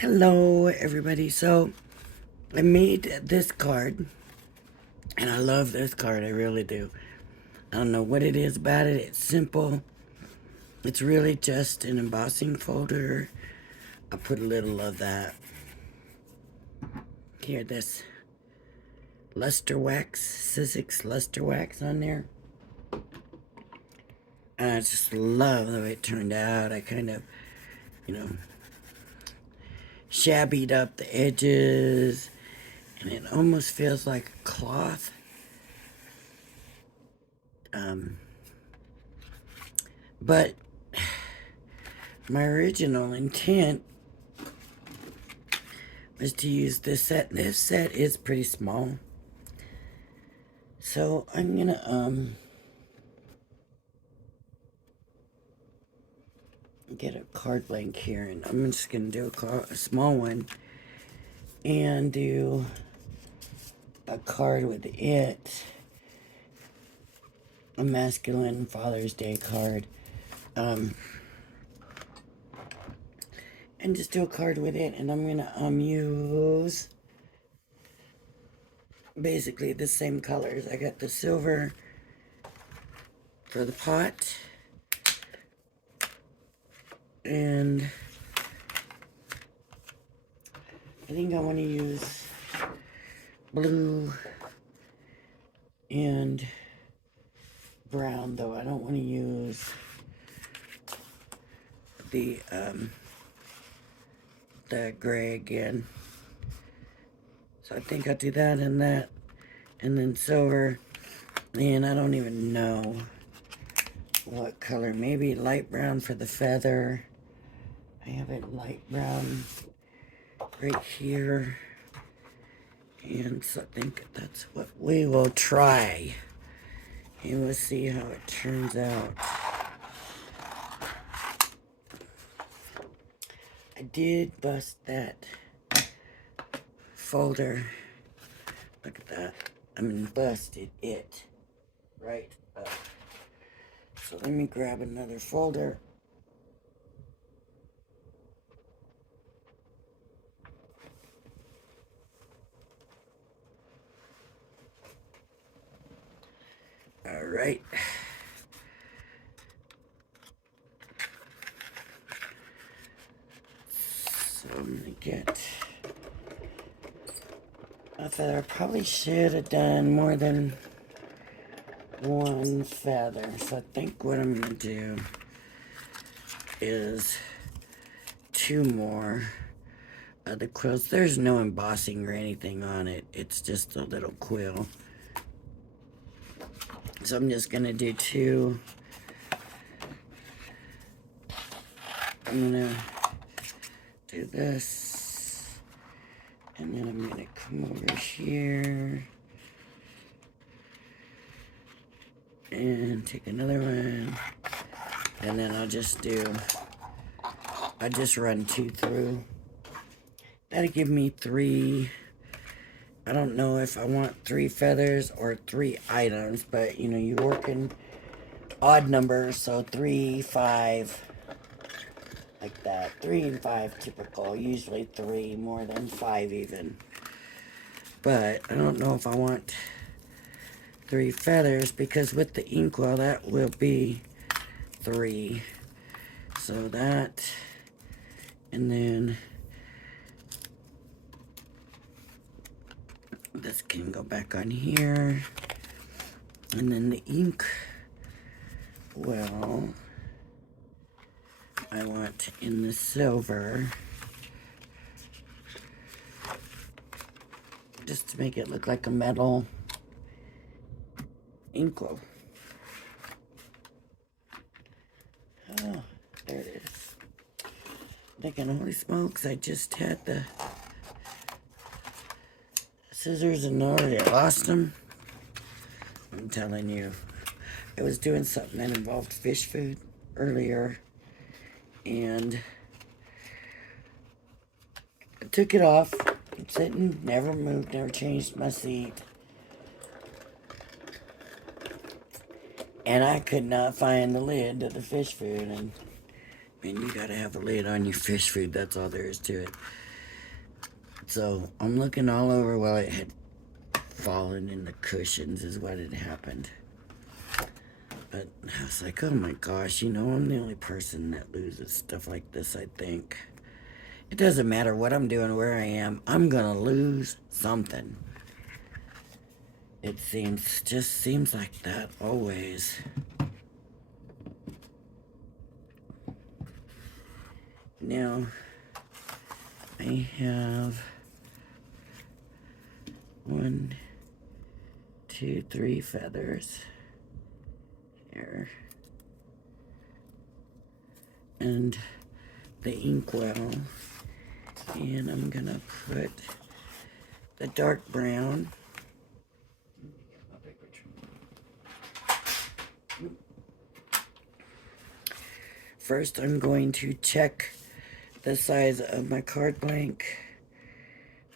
Hello, everybody. So, I made this card, and I love this card. I really do. I don't know what it is about it. It's simple. It's really just an embossing folder. I put a little of that here, this luster wax, Sizzix luster wax on there. And I just love the way it turned out. I kind of, you know, shabbied up the edges, and it almost feels like a cloth. But my original intent was to use this set. This set is pretty small. So I'm gonna get a card blank here, and I'm just gonna do a small one and do a card with it, a masculine Father's Day card, and just do a card with it. And I'm gonna use basically the same colors. I got the silver for the pot, and I think I want to use blue and brown, though I don't want to use the gray again. So I think I'll do that and that, and then silver, and I don't even know what color. Maybe light brown for the feather. I have it light brown right here, and so I think that's what we will try, and we'll see how it turns out. I did bust that folder. Look at that. I mean, busted it right up. So let me grab another folder. All right. So I'm gonna get a feather. I probably should have done more than one feather. So I think what I'm gonna do is two more of the quills. There's no embossing or anything on it. It's just a little quill. So I'm just gonna do two. I'm gonna do this, and then I'm gonna come over here and take another one, and then I just run two through. That'll give me three. I don't know if I want three feathers or three items, but you know, you work in odd numbers, so 3, 5, like that. 3 and 5 typical, usually 3, more than 5 even. But I don't know if I want 3 feathers, because with the inkwell that will be 3. So that, and then this can go back on here, and then the ink, well, I want in the silver, just to make it look like a metal inkwell. Oh, there it is. Thinking, holy smokes, I just had the scissors and already lost them. I'm telling you, I was doing something that involved fish food earlier, and I took it off. I'm sitting, never moved, never changed my seat, and I could not find the lid to the fish food. And I mean, you gotta have a lid on your fish food. That's all there is to it. So I'm looking all over. Well, it had fallen in the cushions is what had happened. But I was like, oh my gosh, you know, I'm the only person that loses stuff like this, I think. It doesn't matter what I'm doing, where I am, I'm gonna lose something. It just seems like that always. Now, I have 1, 2, 3 feathers here. And the inkwell. And I'm gonna put the dark brown. First, I'm going to check the size of my card blank,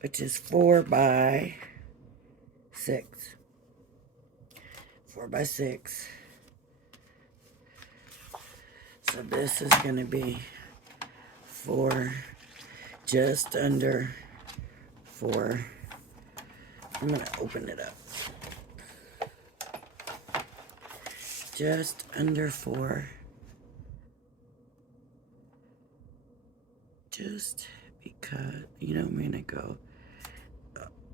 which is 4 by 6. 4 by 6. So this is going to be 4, just under 4. I'm going to open it up. Just under 4. Just because, you know, I'm going to go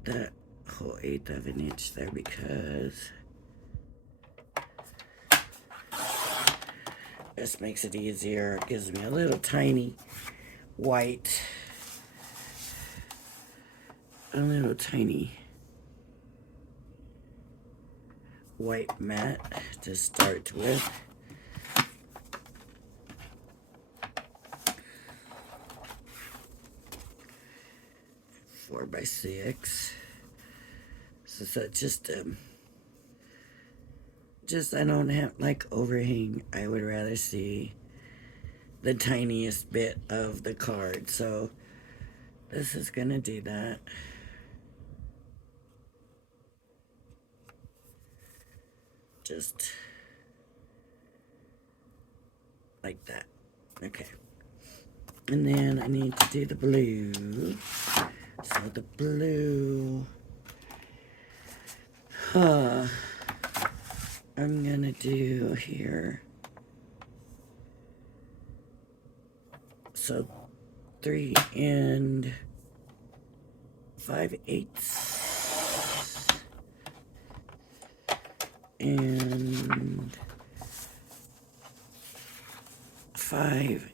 that whole 1/8 of an inch there because this makes it easier. It gives me a little tiny white, mat to start with. Four by 6. So that's just I don't have like overhang. I would rather see the tiniest bit of the card. So this is gonna do that. Just like that. Okay. And then I need to do the blue. So the blue, I'm gonna do here. So 3 5/8 and 5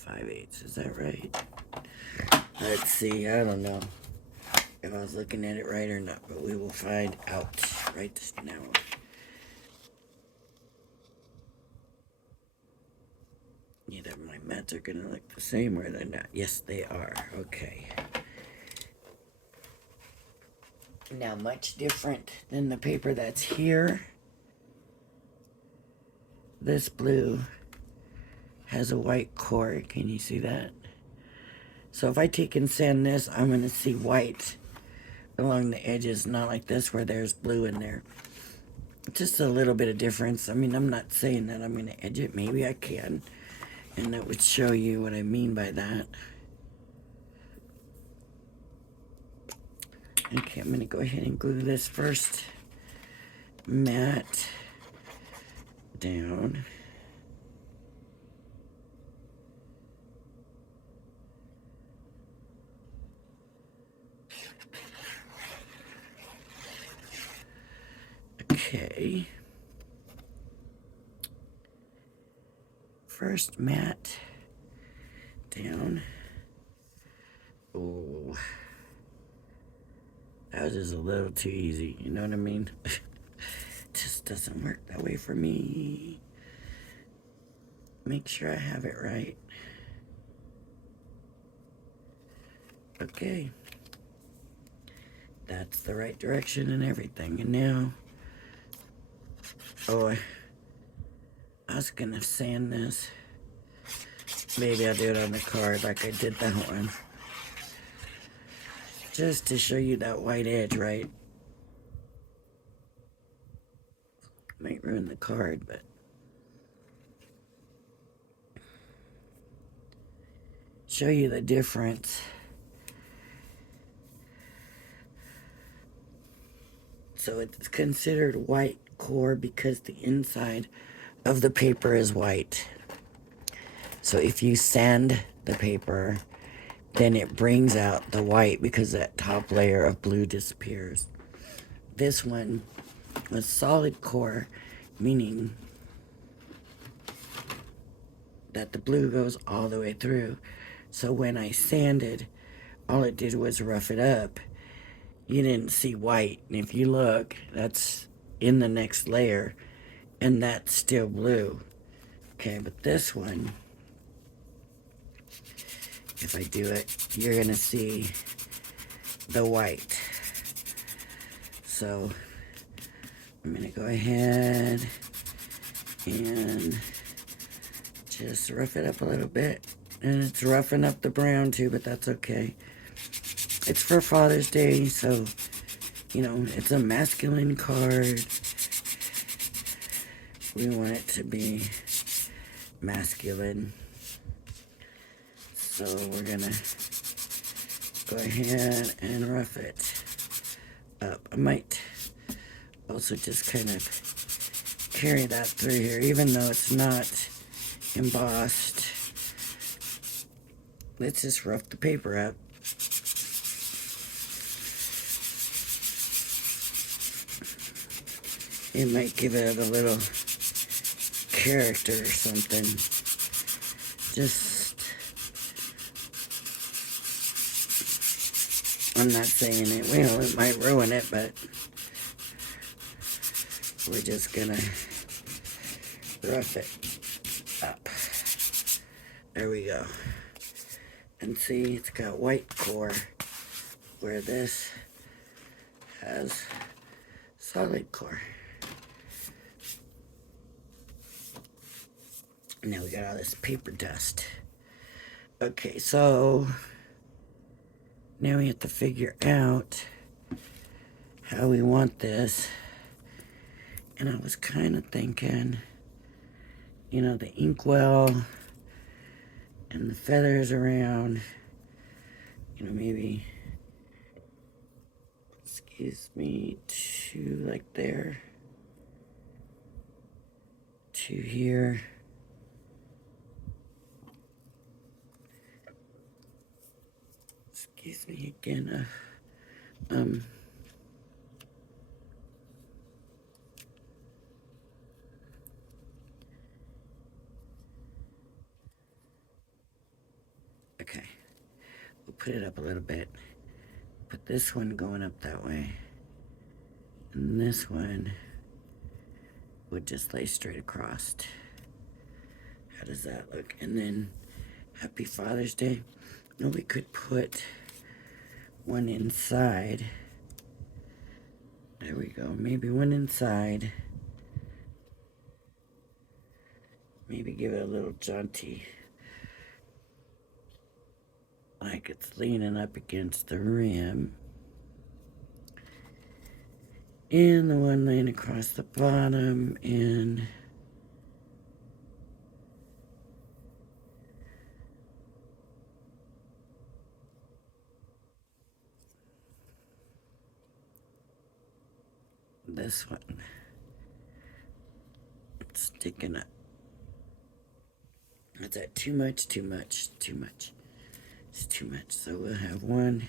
5/8. Is that right? Let's see. I don't know if I was looking at it right or not, but we will find out right now. Either my mats are gonna look the same or they're not. Yes, they are. Okay. Now, much different than the paper that's here. This blue has a white core. Can you see that? So if I take and sand this, I'm going to see white along the edges, not like this where there's blue in there. Just a little bit of difference. I mean, I'm not saying that I'm going to edge it. Maybe I can. And that would show you what I mean by that. Okay, I'm going to go ahead and glue this first mat down. Okay. First mat down. Oh, that was just a little too easy. You know what I mean? Just doesn't work that way for me. Make sure I have it right. Okay. That's the right direction and everything. And now, oh, I was gonna sand this. Maybe I'll do it on the card like I did that one. Just to show you that white edge, right? Might ruin the card, but show you the difference. So it's considered white core because the inside of the paper is white. So if you sand the paper, then it brings out the white because that top layer of blue disappears. This one was solid core, meaning that the blue goes all the way through. So when I sanded, all it did was rough it up. You didn't see white. And if you look, that's in the next layer, and that's still blue. Okay, but this one, if I do it, you're gonna see the white. So I'm gonna go ahead and just rough it up a little bit. And it's roughing up the brown too, but that's okay. It's for Father's Day, so, you know, it's a masculine card. We want it to be masculine. So we're gonna go ahead and rough it up. I might also just kind of carry that through here, even though it's not embossed. Let's just rough the paper up. It might give it a little character or something. Just, I'm not saying it, well, it might ruin it, but we're just gonna rough it up. There we go. And see, it's got white core, where this has solid core. Now we got all this paper dust. Okay, so now we have to figure out how we want this. And I was kind of thinking, you know, the inkwell and the feathers around, you know, maybe, excuse me, 2 like there, 2 here. Excuse me again. Okay, we'll put it up a little bit. Put this one going up that way, and this one would just lay straight across. How does that look? And then Happy Father's Day. No, we could put one inside. There we go. Maybe one inside. Maybe give it a little jaunty, like it's leaning up against the rim. And the one laying across the bottom, and this one, it's sticking up. Is that too much? Too much? Too much? It's too much. So we'll have one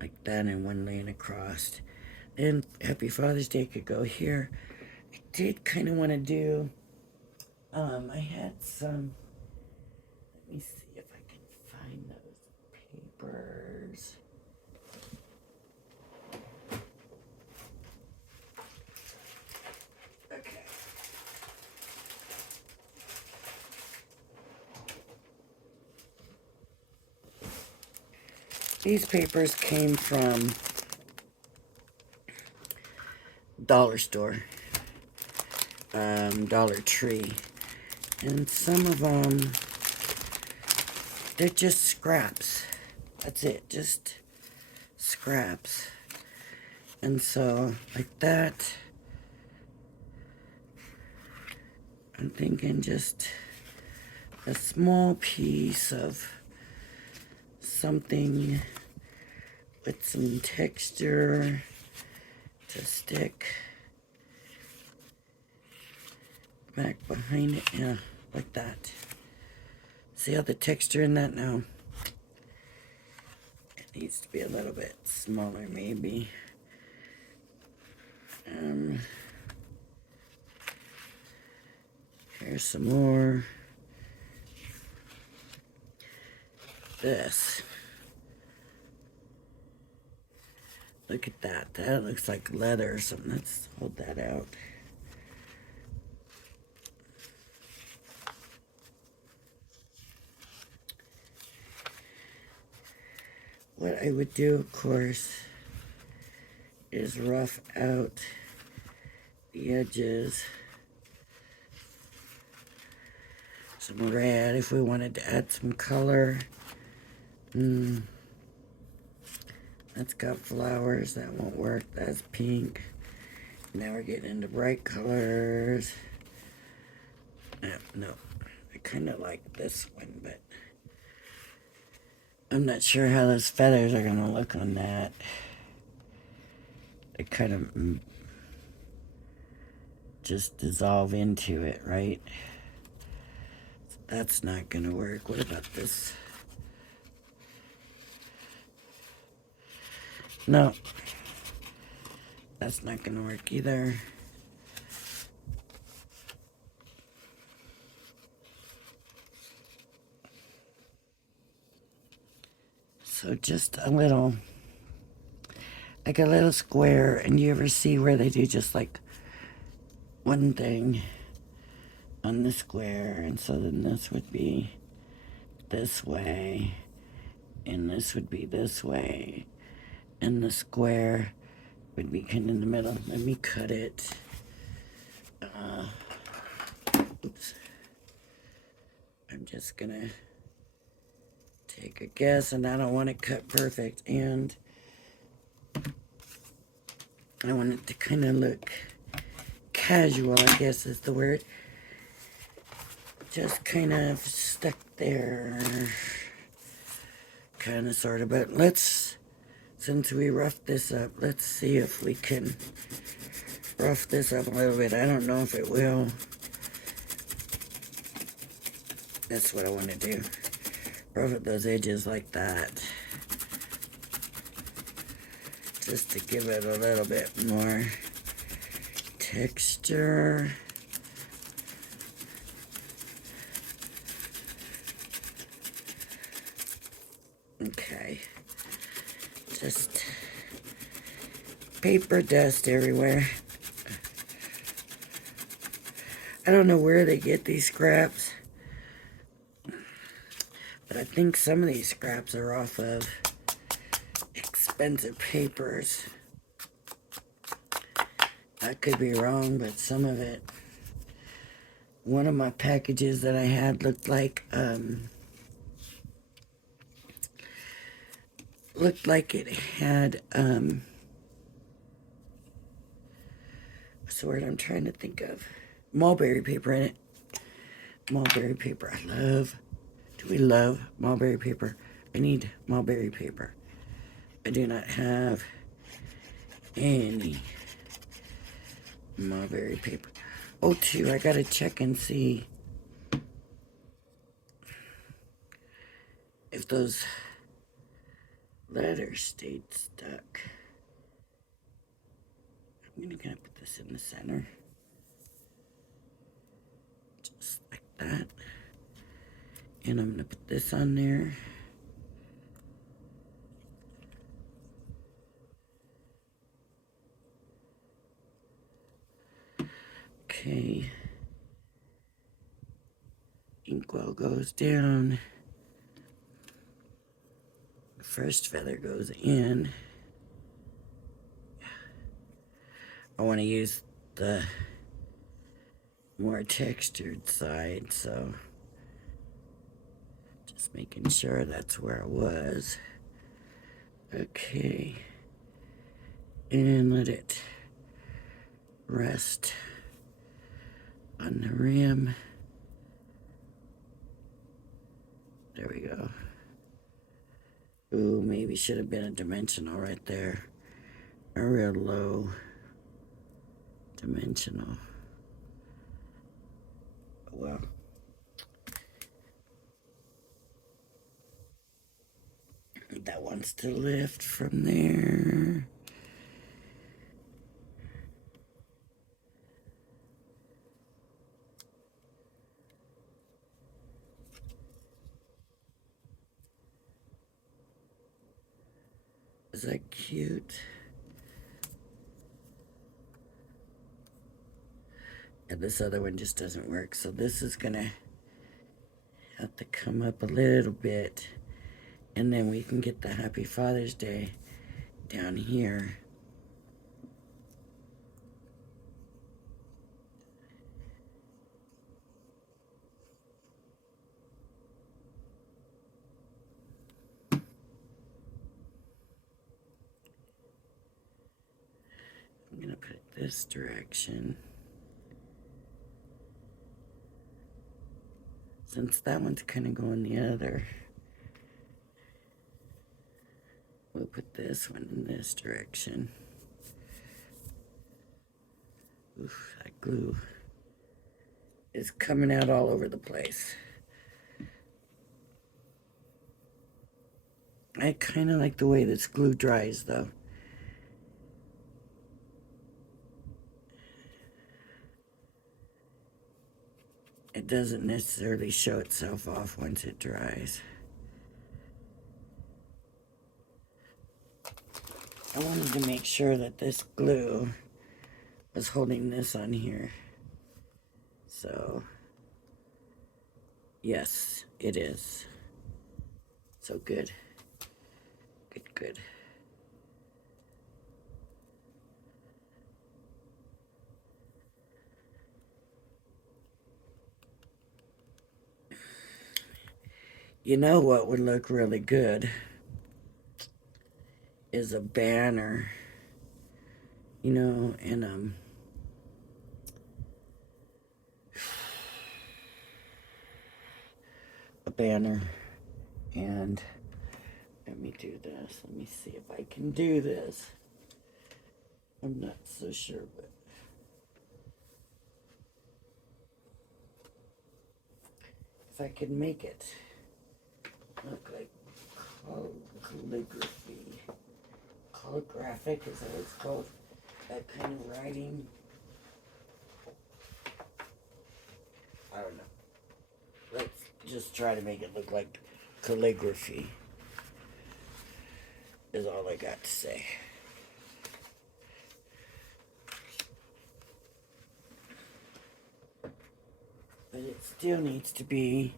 like that and one laying across. Then Happy Father's Day could go here. I did kind of want to do, I had some, let me see if I can find those papers. Okay. These papers came from Dollar Store, Dollar Tree, and some of them, they're just scraps. That's it, just scraps. And so, like that, I'm thinking just a small piece of something with some texture to stick back behind it. Yeah, like that. See all the texture in that now? It needs to be a little bit smaller, maybe. Here's some more. This. Look at that. That looks like leather or something. Let's hold that out. What I would do, of course, is rough out the edges. Some red if we wanted to add some color. That's got flowers. That won't work. That's pink. Now we're getting into bright colors. No. I kind of like this one, but I'm not sure how those feathers are going to look on that. They kind of just dissolve into it, right? That's not going to work. What about this? No. That's not going to work either. So just a little, like a little square. And you ever see where they do just like one thing on the square? And so then this would be this way. And this would be this way. And the square would be kind of in the middle. Let me cut it. Oops. I'm just gonna take a guess, and I don't want it cut perfect, and I want it to kind of look casual, I guess is the word. Just kind of stuck there, kind of, sort of. But let's, since we roughed this up, let's see if we can rough this up a little bit. I don't know if it will. That's what I want to do. Rough up those edges like that. Just to give it a little bit more texture. Okay. Just paper dust everywhere. I don't know where they get these scraps, but I think some of these scraps are off of expensive papers. I could be wrong, but some of it, one of my packages that I had looked like it had what's the word I'm trying to think of? Mulberry paper in it. Mulberry paper. Do we love mulberry paper? I need mulberry paper. I do not have any mulberry paper. Oh, too, I gotta check and see if those letters stayed stuck. I'm gonna put this in the center. Just like that. And I'm gonna put this on there. Okay. Inkwell goes down. The first feather goes in. I want to use the more textured side, so just making sure that's where I was. Okay. And let it rest on the rim. There we go. Ooh, maybe should have been a dimensional right there. A real low dimensional. Well. That wants to lift from there. Is that cute? And this other one just doesn't work. So this is gonna have to come up a little bit. And then we can get the Happy Father's Day down here. I'm gonna put it this direction. Since that one's kind of going the other, we'll put this one in this direction. Oof, that glue is coming out all over the place. I kind of like the way this glue dries though. It doesn't necessarily show itself off once it dries. I wanted to make sure that this glue was holding this on here. So, yes, it is. So good. Good, good. You know what would look really good is a banner, you know, and a banner, and let me do this. Let me see if I can do this. I'm not so sure, but if I could make it look like calligraphy. Calligraphic, is that what it's called? That kind of writing. I don't know. Let's just try to make it look like calligraphy. Is all I got to say. But it still needs to be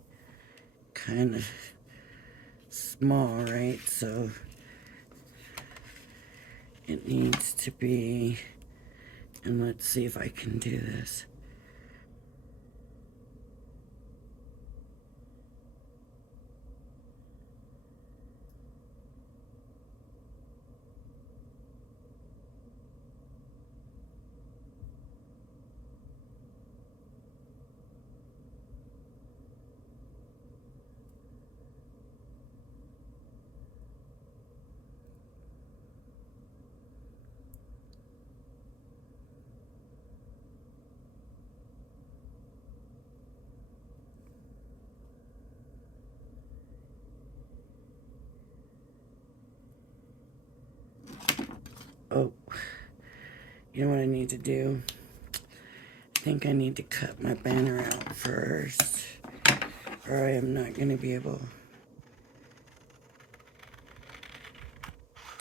kind of small, right? So it needs to be, and let's see if I can do this. Oh, you know what I need to do? I think I need to cut my banner out first, or I am not going to be able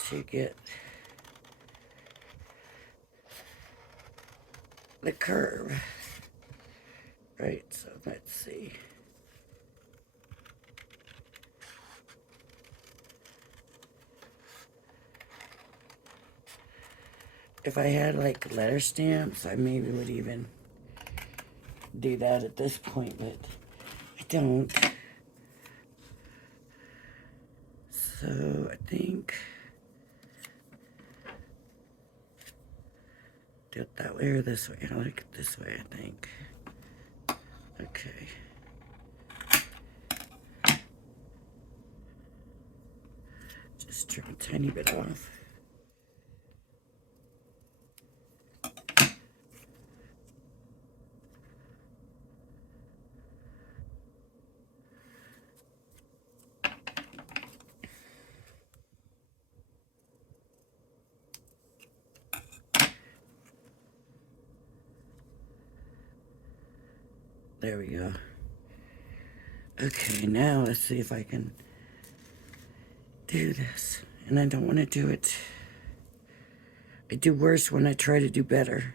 to get the curve. Right, so let's see. If I had like letter stamps, I maybe would even do that at this point, but I don't. So I think do it that way or this way. I like it this way, I think. Okay. trim a tiny bit off. There we go. Okay, now let's see if I can do this. And I don't want to do it. I do worse when I try to do better.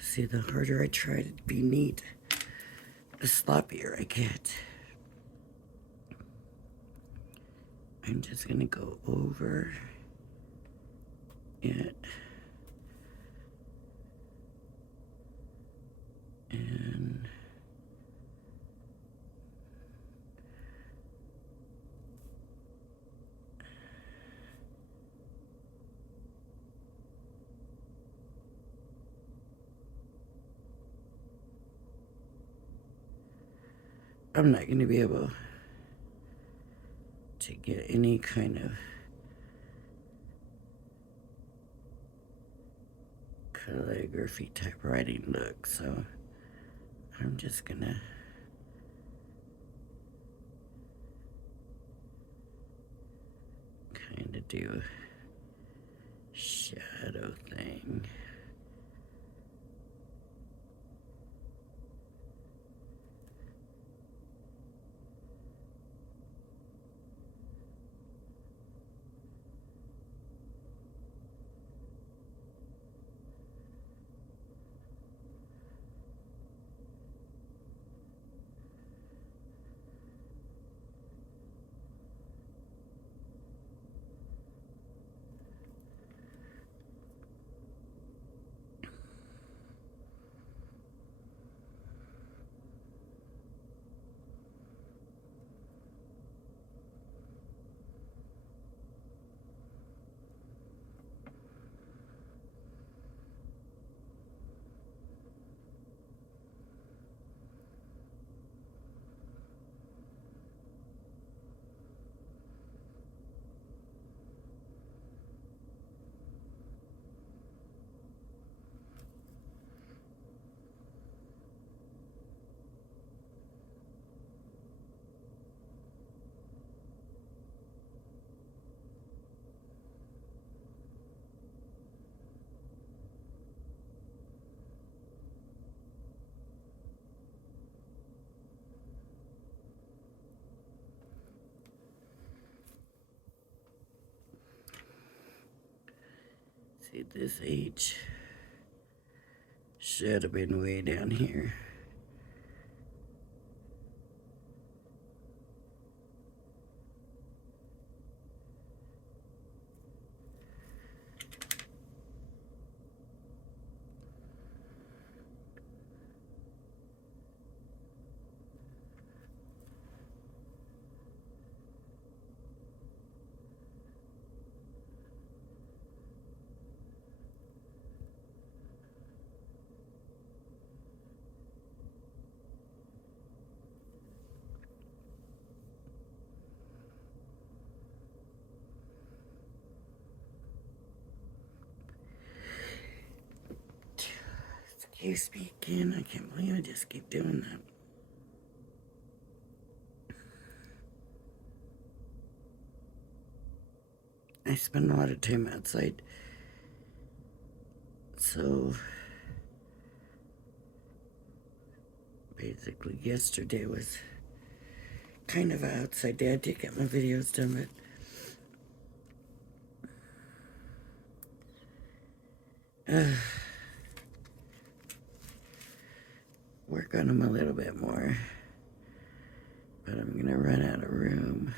See, the harder I try to be neat, the sloppier I get. I'm just gonna go over it. And I'm not going to be able to get any kind of calligraphy type writing look, so I'm just going to kind of do a shadow thing. See, this H should have been way down here. Excuse me again, I can't believe I just keep doing that. I spend a lot of time outside, so basically yesterday was kind of an outside day. I did get my videos done, but Work on them a little bit more. But I'm going to run out of room.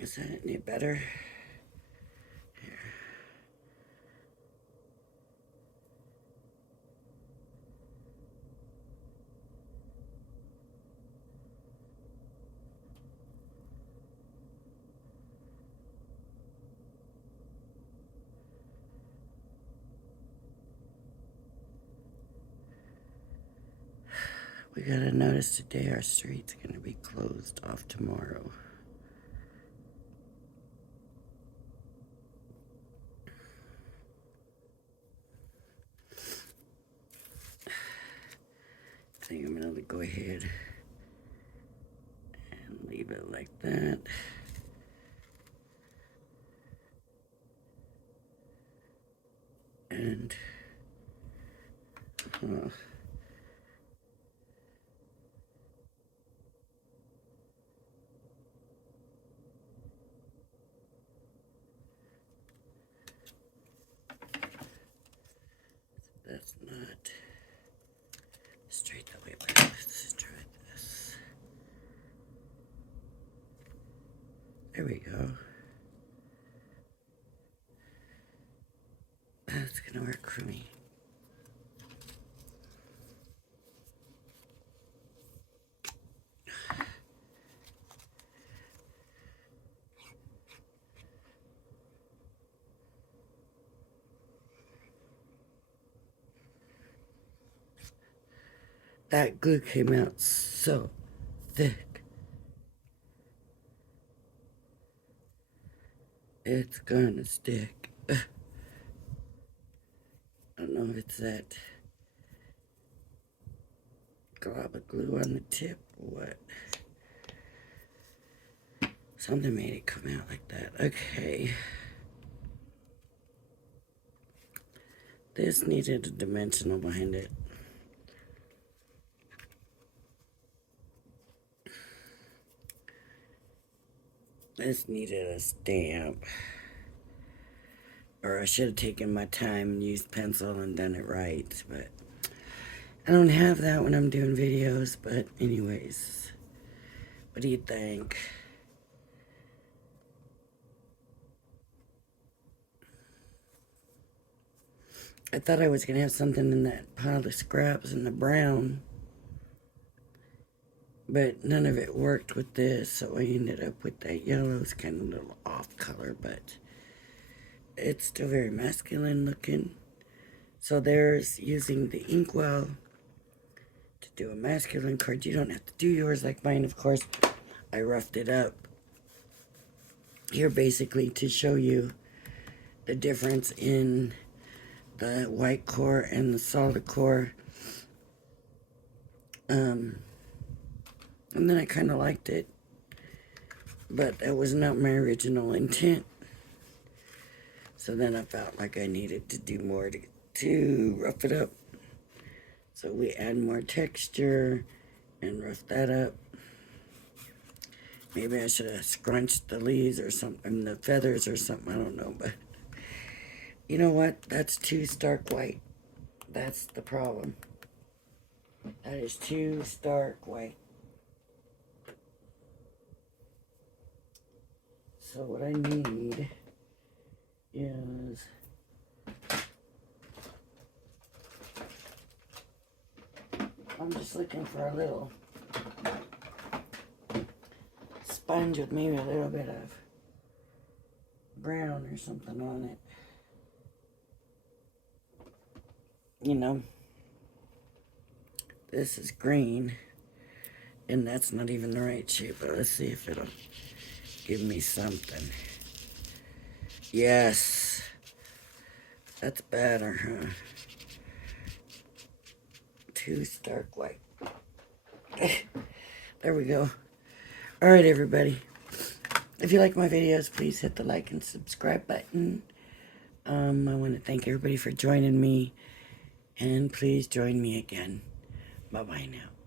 Is that any better? Here. We gotta notice today our street's gonna be closed off tomorrow. I think I'm gonna go ahead and leave it like that. And that's not straight that way, but let's try this. There we go. That's gonna work for me. That glue came out so thick. It's gonna stick. I don't know if it's that glob of glue on the tip or what. Something made it come out like that. Okay. This needed a dimensional behind it. This needed a stamp. Or I should have taken my time and used pencil and done it right. But I don't have that when I'm doing videos. But anyways, what do you think? I thought I was going to have something in that pile of scraps in the brown. But none of it worked with this, so I ended up with that yellow. It's kind of a little off color, but it's still very masculine looking. So there's using the inkwell to do a masculine card. You don't have to do yours like mine, of course. I roughed it up here basically to show you the difference in the white core and the solid core. And then I kind of liked it, but that was not my original intent. So then I felt like I needed to do more to rough it up. So we add more texture and rough that up. Maybe I should have scrunched the leaves or something, the feathers or something, I don't know. But you know what? That's too stark white. That's the problem. That is too stark white. So what I need is I'm just looking for a little sponge with maybe a little bit of brown or something on it. you know, this is green, and that's not even the right shape, but let's see if it'll give me something. Yes, that's better, huh? Too stark white. There we go. All right, everybody. If you like my videos, please hit the like and subscribe button. I want to thank everybody for joining me, and please join me again. Bye-bye now.